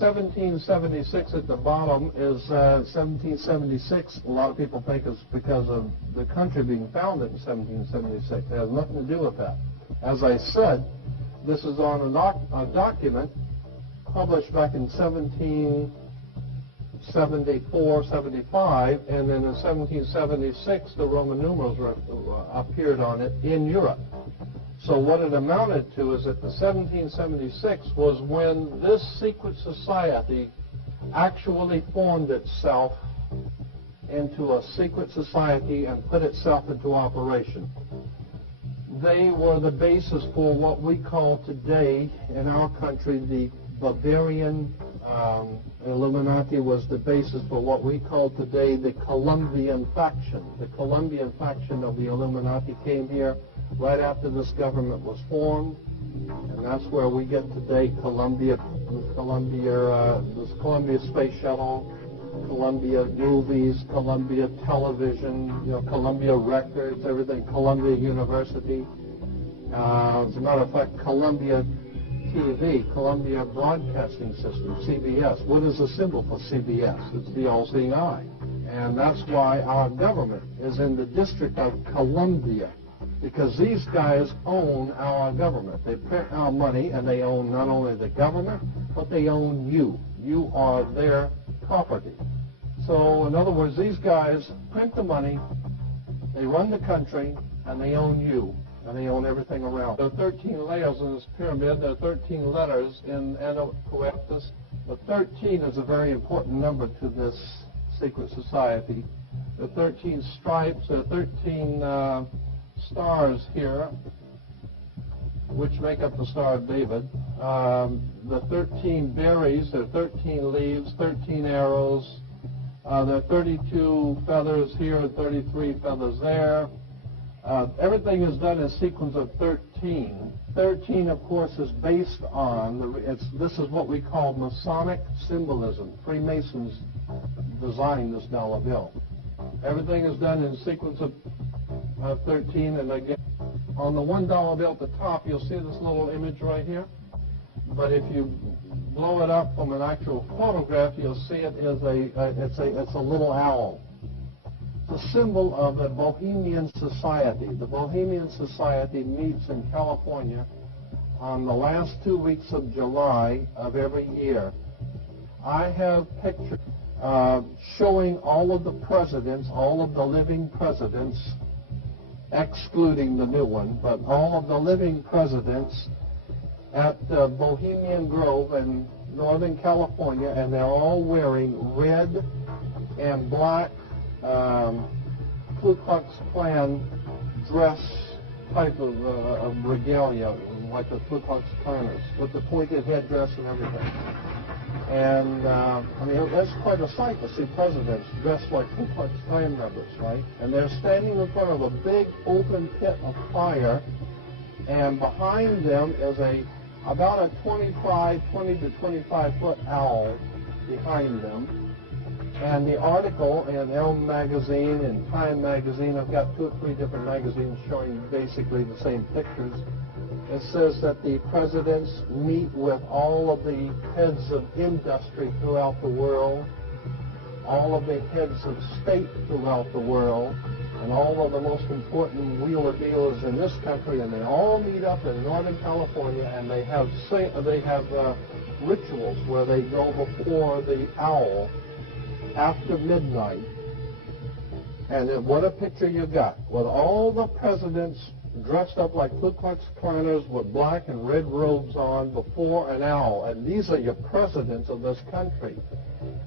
1776 at the bottom is 1776. A lot of people think it's because of the country being founded in 1776. It has nothing to do with that. As I said, this is on a document published back in 1774, 75, and then in 1776 the Roman numerals appeared on it in Europe. So what it amounted to is that the 1776 was when this secret society actually formed itself into a secret society and put itself into operation. They were the basis for what we call today in our country the Bavarian Illuminati was the basis for what we call today the Colombian faction. The Colombian faction of the Illuminati came here right after this government was formed, and that's where we get today Columbia Space Shuttle, Columbia Movies, Columbia Television, Columbia Records, everything, Columbia University. As a matter of fact, Columbia TV, Columbia Broadcasting System, CBS. What is the symbol for CBS? It's the all-seeing eye. And that's why our government is in the District of Columbia, because these guys own our government. They print our money, and they own not only the government, but they own you. You are their property. So, in other words, these guys print the money, they run the country, and they own you, and they own everything around. There are 13 layers in this pyramid. There are 13 letters in Anacoeptus. But 13 is a very important number to this secret society. There are 13 stripes. There are 13 stars here, which make up the Star of David. The 13 berries, there are 13 leaves, 13 arrows. There are 32 feathers here and 33 feathers there. Everything is done in sequence of 13. 13, of course, is based on, this is what we call Masonic symbolism. Freemasons designed this dollar bill. Everything is done in sequence of 13, and again, on the $1 bill at the top, you'll see this little image right here. But if you blow it up from an actual photograph, you'll see it is it's a little owl. It's a symbol of the Bohemian Society. The Bohemian Society meets in California on the last 2 weeks of July of every year. I have pictures showing all of the presidents, all of the living presidents, excluding the new one, but all of the living presidents at Bohemian Grove in Northern California, and they're all wearing red and black Ku Klux Klan dress type of regalia, like the Ku Klux Klanners, with the pointed headdress and everything. And, I mean, that's quite a sight to see presidents dressed like Ku Klux Klan members, right? And they're standing in front of a big open pit of fire, and behind them is about a 20 to 25-foot owl behind them. And the article in Elm Magazine and Time Magazine, I've got 2 or 3 different magazines showing basically the same pictures. It says that the presidents meet with all of the heads of industry throughout the world, all of the heads of state throughout the world, and all of the most important wheeler dealers in this country, and they all meet up in Northern California, and they have rituals where they go before the owl after midnight. And what a picture you got, with all the presidents dressed up like Ku Klux Klanners with black and red robes on before an owl. And these are your presidents of this country.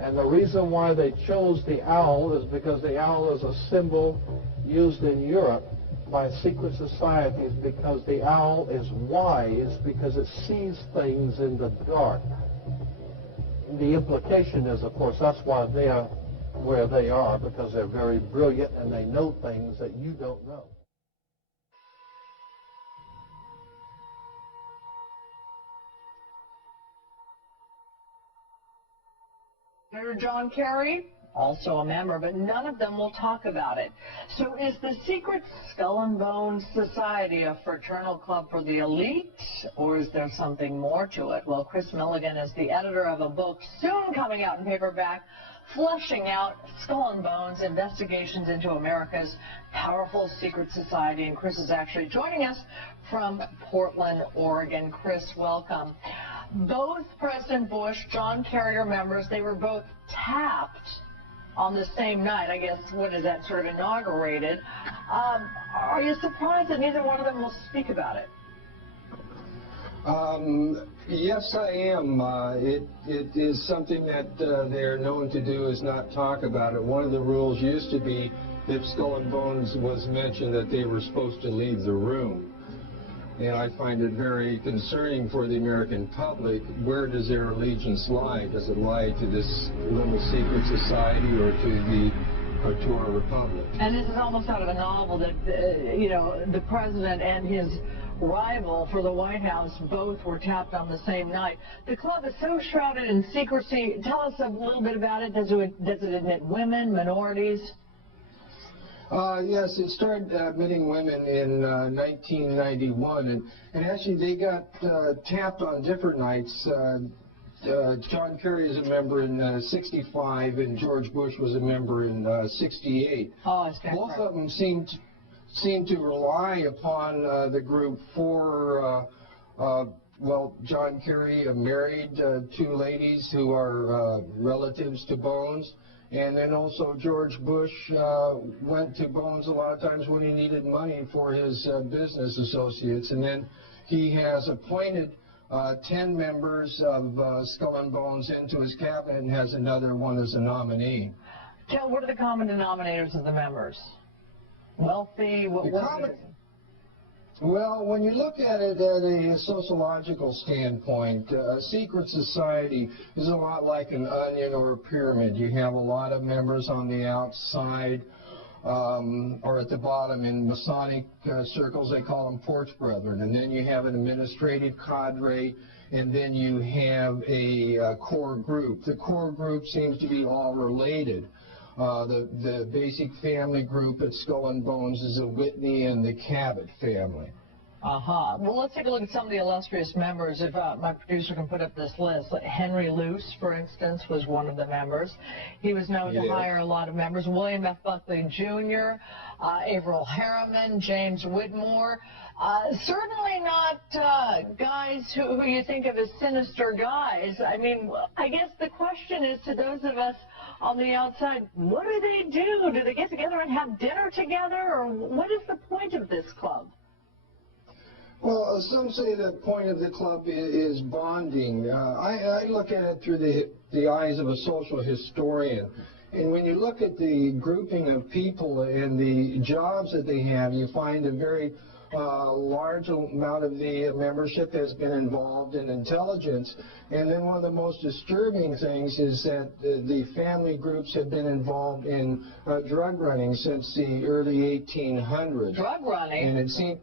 And the reason why they chose the owl is because the owl is a symbol used in Europe by secret societies, because the owl is wise, because it sees things in the dark. The implication is, of course, that's why they are where they are, because they're very brilliant and they know things that you don't know. Senator John Kerry, also a member, but none of them will talk about it. So is the secret Skull and Bones Society a fraternal club for the elite, or is there something more to it? Well, Chris Milligan is the editor of a book soon coming out in paperback, Flushing Out Skull and Bones, Investigations into America's Powerful Secret Society. And Chris is actually joining us from Portland, Oregon. Chris, welcome. Both President Bush, John Kerry are members. They were both tapped on the same night. I guess, what is that, sort of inaugurated. Are you surprised that neither one of them will speak about it? Yes, I am. It is something that they're known to do, is not talk about it. One of the rules used to be, if Skull and Bones was mentioned, that they were supposed to leave the room. And I find it very concerning for the American public. Where does their allegiance lie? Does it lie to this little secret society or to our republic? And this is almost out of a novel that, you know, the president and his rival for the White House both were tapped on the same night. The club is so shrouded in secrecy. Tell us a little bit about it. Does it admit women, minorities? Yes, it started admitting women in 1991, and actually they got tapped on different nights. John Kerry is a member in 65, and George Bush was a member in 68. Oh, both of them seemed to rely upon the group for, well, John Kerry married two ladies who are relatives to Bones, and then also George Bush went to Bones a lot of times when he needed money for his business associates, and then he has appointed 10 members of Skull and Bones into his cabinet and has another one as a nominee. Joe, what are the common denominators of the members? Wealthy? Well, when you look at it at a sociological standpoint, a secret society is a lot like an onion or a pyramid. You have a lot of members on the outside or at the bottom. In Masonic circles, they call them porch brethren. And then you have an administrative cadre, and then you have a core group. The core group seems to be all related. The basic family group at Skull and Bones is the Whitney and the Cabot family. Well, let's take a look at some of the illustrious members. If my producer can put up this list. Henry Luce, for instance, was one of the members. He was known to hire a lot of members. William F. Buckley Jr., Averell Harriman, James Whitmore. Certainly not guys who you think of as sinister guys. I mean, I guess the question is to those of us on the outside, what do they do? Do they get together and have dinner together, or what is the point of this club? Well, some say the point of the club is bonding. I look at it through the eyes of a social historian. And when you look at the grouping of people and the jobs that they have, you find a very large amount of the membership has been involved in intelligence. And then one of the most disturbing things is that the family groups have been involved in drug running since the early 1800s. Drug running? And it seemed...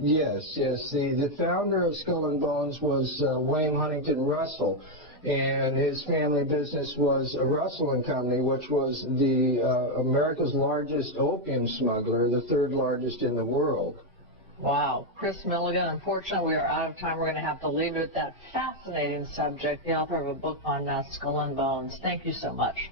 Yes. The founder of Skull and Bones was William Huntington Russell, and his family business was Russell and Company, which was the America's largest opium smuggler, the third largest in the world. Wow. Chris Milligan, unfortunately we are out of time. We're going to have to leave it at that fascinating subject, the author of a book on Skull and Bones. Thank you so much.